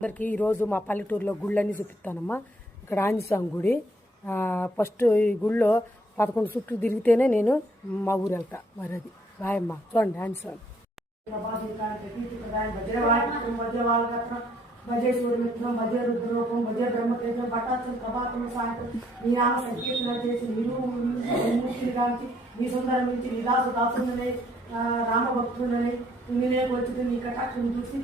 అందరికీ ఈరోజు మా పల్లెటూరులో గుళ్ళన్నీ చూపిస్తానమ్మా. ఇక్కడ ఆంజనేయస్వామి గుడి. ఫస్ట్ ఈ గుళ్ళో 11 చుట్లు తిరిగితేనే నేను మా ఊరు వెళ్తా. మరి అది బాయమ్మ చూడండి ఆంజనేయస్వామి. భజే సూర్యమిత్రం, భజే రుద్రరూపం, భజే బ్రహ్మతేజం, పటాచం ప్రభాతం సాయంత్రం నీ నామ సంకీర్తన చేసి నీరుని కాంచి నీ సుందరం నుంచి నీ దాసు దాసుండనే రామభక్తుడనే నేనే వచ్చి నీ కటాక్షం చూసి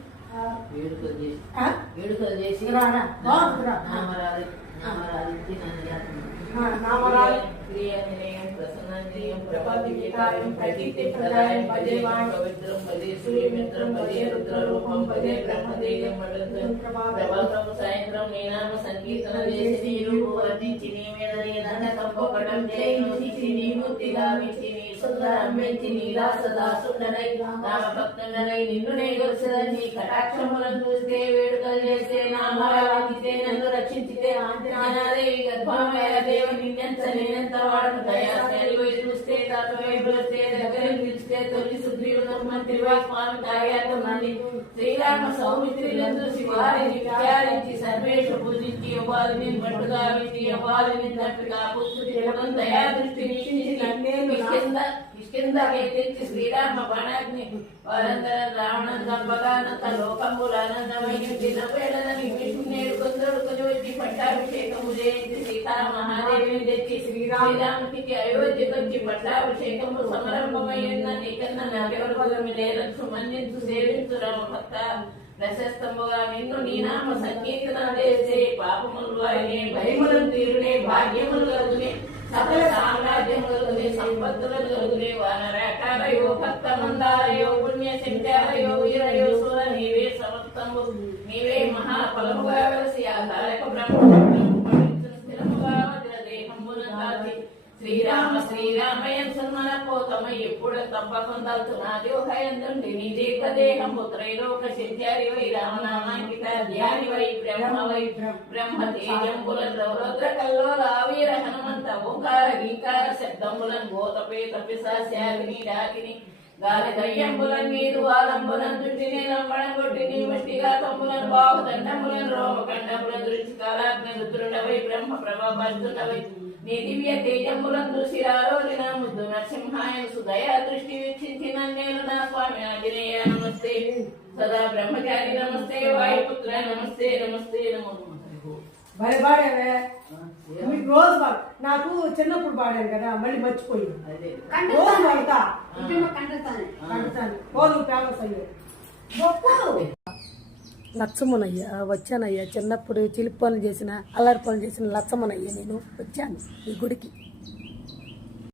వేడుకలు చేసి ప్రియానిలయం ప్రసన్నానిలయం ప్రభావితాయం ప్రకీర్తి ప్రదాయం భజే పవిత్రం భజే సూర్యమిత్రం భజే రుద్రరూపం భజే బ్రహ్మతేజం ప్రభాతం సాయంత్రం నీ నామ సంకీర్తన చేసి నీ రూపు వర్ణించి నీ మీద నీ దండకంపకటం చేయించి నీ మూర్తి గావించి నీ సుందరం మెచ్చి నీ దాసదాసుండనై రామభక్తుండనై నిన్ను నే గొలుసదని నీ కటాక్షములను చూస్తే వేడుకలు చేస్తే నామరాధితే నన్ను రక్షించితే ఆంజనేయదేవి గర్భమయ దేవ నిన్నెంత నేనెంత వాడను దయాశైలివై చూస్తే తత్వై బ్రస్తే దగ్గర పిలిస్తే తొలి సుగ్రీవుడు మంత్రి స్వామి కార్యాత్మని శ్రీరామ సౌమిత్రులను చూసి వారిని విచారించి సర్వేష పూజించి ఉపాధిని పట్టుగా వింటి ఉపాధిని తట్టుగా పుస్తు దయా దృష్టిని కిందకి తెచ్చి శ్రీరామ బాణాగ్ని వారందరం రావణం చంపగానంత లోకములనందమయ్యం చిన్నపేడదని విష్ణునేడు కొందరుకొని వచ్చి పట్టాభిషేకము చేయించి సీతామహాదేవిని తెచ్చి శ్రీరామునికి అయోధ్యకొచ్చి పట్టాభిషేకము సమారంభమయ్యిందని కన్నా నాకెవరు పదమి లేరచ్చు మన్నించు సేవించు రామభక్త ప్రశస్తముగా నిన్ను నీ నామ సంకీర్తన చేసే పాపములు వారినే భయములను తీరునే భాగ్యములు కలుగునే సకల సామ్రాజ్యములనే సంపత్తులను కలుగునే వానరాకారయో భక్త మందారయో పుణ్య శంకారయో వీరయో సుర నీవే సమస్తము నీవే మహాఫలముగా వెలసి ఆ తారక బ్రహ్మ స్థిరముగా వజ్ర దేహమున దాచి శ్రీరామ శ్రీరామయం సన్మన పోతమ ఎప్పుడు తప్పకొందల్చునాదిహయందుండి నీ దీర్ఘదేహము త్రైలోక సంచారి వై రామనామాంకిత ధ్యాని వై బ్రహ్మ వై బ్రహ్మ తేజంబుల రౌద్ర కల్లోల ఆవీర హనుమంత ఓంకార గీకార శబ్దములను గోతపేత పిశాచారిని డాకిని గాలి దయ్యంబులను నీరు ఆలంబులను చుట్టిని లంబడం కొట్టిని ముష్టిగా తమ్ములను బాహుదండములను రోమకండములను దృష్టికాలాగ్ని రుద్రుడవై బ్రహ్మ ప్రభాభర్తుడవై నీ దివ్య తేజంబులను చూసి రారోజు నా ముద్దు నరసింహాయన సుదయా దృష్టి వీక్షించిన నేను నా స్వామి ఆంజనేయ నమస్తే సదా బ్రహ్మచారి నమస్తే వాయుపుత్ర నమస్తే నమస్తే నమో భయపడేవే రోజు నాకు చిన్నప్పుడు పాడాను కదా మళ్ళీ మర్చిపోయి రోజు పడతా ఫేమస్ అయ్యే లచ్చమ్మనయ్యా వచ్చానయ్యా. చిన్నప్పుడు చిలిపి పనులు చేసిన అల్లరి పనులు చేసిన లచ్చమ్మనయ్యా నేను వచ్చాను ఈ గుడికి.